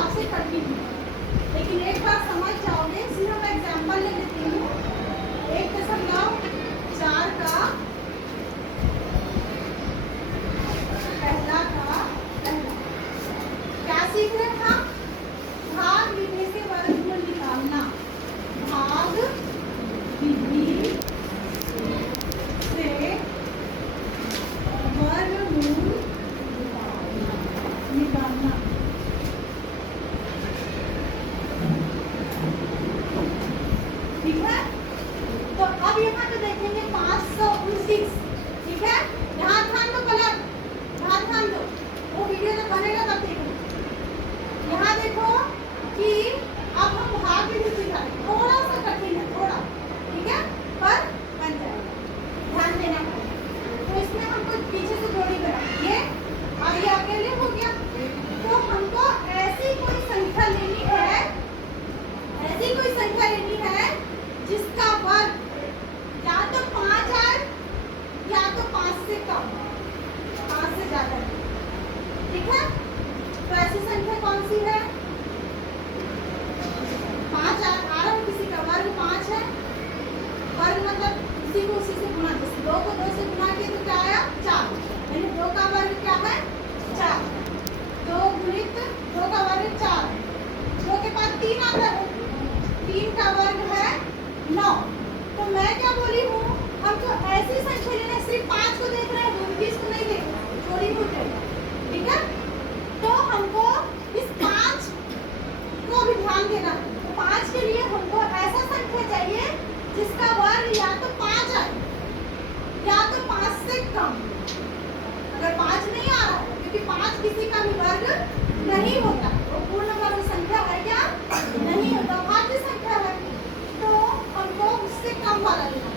हिसाब से कठिन है, लेकिन एक बार समझ जाओगे। सिर्फ मैं एग्जाम्पल ले लेती हूँ। 1.4 का पहला क्या सीख रहे हैं हम? भाग विधि से वर्गमूल निकालना। भाग विधि से वर्गमूल निकालना। ठीक है, तो अब यहाँ पे देखेंगे 529। ठीक है, यहाँ ध्यान दो, कलर ध्यान दो, वो वीडियो जब बनेगा तब देखो। यहाँ देखो कि अब हम भाग विधि सीखा रहे, थोड़ा सा कठिन है, थोड़ा, ठीक है, पर बन जाएगा, ध्यान देना पड़ेगा। तो इसमें हमको पीछे से जोड़ी बनानी है। अब ये अकेले हो गया, तो हमको ऐसी कोई संख्या लेनी है, ऐसी कोई संख्या लेनी है जिसका वर्ग या तो 5 है या तो 5 से कम, 5 से ज्यादा है। ठीक है, तो ऐसी संख्या कौन सी है? 5 आ रहा है, किसी का वर्ग 5 है, वर्ग मतलब उसी को उसी से गुणा, जैसे 2 को 2 से गुणा किया तो क्या आया? 4, यानी 2 का वर्ग क्या है? 4। 2 गुणित 2 का वर्ग 4, 2 के बाद 3 आता है, 3 का वर्ग है 9। तो मैं क्या बोली हूँ, हमको ऐसी संख्या लेना, सिर्फ 5 को देख रहे हैं, 20 को नहीं देख रहे, जोड़ी हो जाएगा। ठीक है, तो हमको इस 5 को भी ध्यान देना। तो 5 के लिए हमको ऐसा संख्या चाहिए जिसका वर्ग या तो 5 है या तो 5 से कम। अगर 5 नहीं आ रहा है, क्योंकि 5 किसी का भी वर्ग नहीं होता, वो पूर्ण वर्ग संख्या है क्या? नहीं होता, भाज्य संख्या है, तो हमको उससे कम वाला लेना।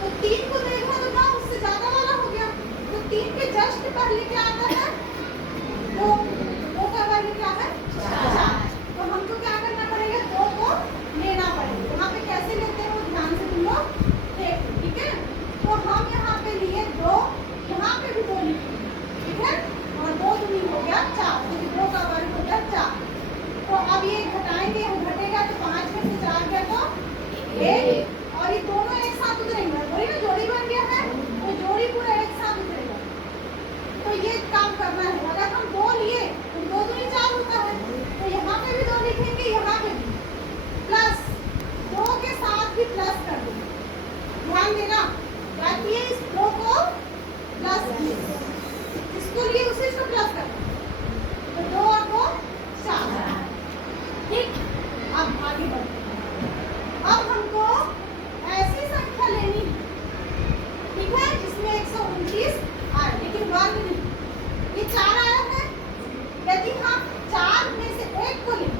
तो 3 को देखा तो ना, उससे ज्यादा वाला हो गया, तो 3 के जस्ट पहले क्या आता है? 2 का वर्ग क्या है? 4। तो हमको क्या करना पड़ेगा? 2 को लेना पड़ेगा। यहाँ पे कैसे लेते हैं वो ध्यान से तुम लोग देखो। ठीक है, तो हम यहाँ पे लिए 2, यहाँ पे भी 2 लिखे, ठीक है, और 2 दूनी हो गया 4, क्योंकि 2 का वर्ग हो गया 4। तो अब ये घटाएंगे, हम घटेगा तो 5 में से 4 गया तो 1, और ये दोनों एक साथ उतरेंगे, वही ना जोड़ी बन गया है, तो जोड़ी पूरा एक साथ उतरेगा। तो ये काम करना है। अगर हम 2 लिए तो 2 दूनी 4 होता है, तो यहाँ पे भी 2 लिखेंगे, यहाँ पे भी प्लस 2 के साथ भी प्लस कर देंगे। ध्यान देना, ताकि इस 2 को प्लस किए, इसको लिए उसी को प्लस कर, तो 2 और 2 4। ठीक, अब आगे बढ़ते हैं। अब हमको ऐसी संख्या लेनी है, ठीक है, जिसमें 129 आए, लेकिन वर्ग नहीं। ये 4 आया है, यदि हम 4 में से 1 को लें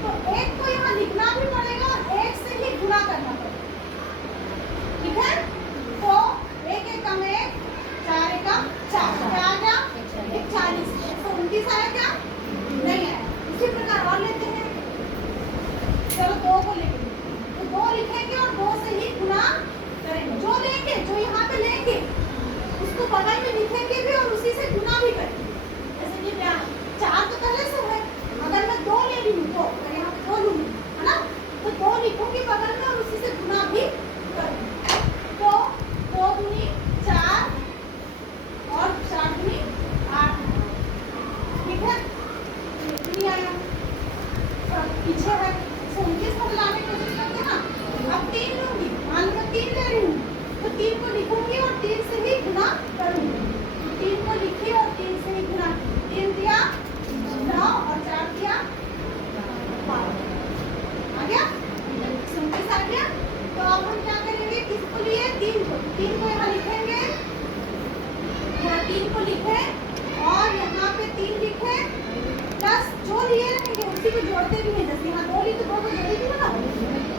तो 1 को यहाँ लिखना भी पड़ेगा और 1 से ही गुणा करना पड़ेगा। ठीक है, तो 1 1 कम 1, 4 1 कम 4, क्या आ गया? 140। 129 आया क्या? नहीं आया। इसी प्रकार और लेते हैं, चलो 2 को लेंगे, तो 2 लिखेंगे और 2 से ही गुणा करेंगे। जो लेंगे, जो यहाँ पे लेंगे, उसको बगल में लिखेंगे भी और उसी से गुणा भी करेंगे। जैसे कि 4 तो पहले से है, अगर मैं 2 ले रही हूँ तो यहाँ पे 2 लूँगी, है ना, तो 2 लिखूंगी बगल में और उसी से गुणा भी करूँगी। तो 2 दूनी 4 और 4 दूनी 8। ठीक है, नहीं आया, पीछे है, 29 को लाने की कोशिश करते हैं ना। अब 3 लूंगी, मान लो 3 ले रही हूँ, तो 3 को लिखूंगी और 3 से ही गुणा करूंगी। 3 को लिखी और 3 से ही गुणा, 3 दिया 9 और 4 दिया 12, आ गया 29 आ गया। तो अब हम क्या करेंगे, किसको लिए? 3 को यहाँ लिखेंगे, यहाँ 3 को लिखे और यहाँ पे 3 लिखे, प्लस जो लिए रहेंगे उसी को जोड़ते भी हैं। जैसे यहाँ 2 ली तो 2 को जोड़ी भी ना,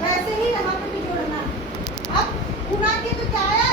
वैसे ही यहाँ पे भी जोड़ना। अब गुणा किए तो क्या आया?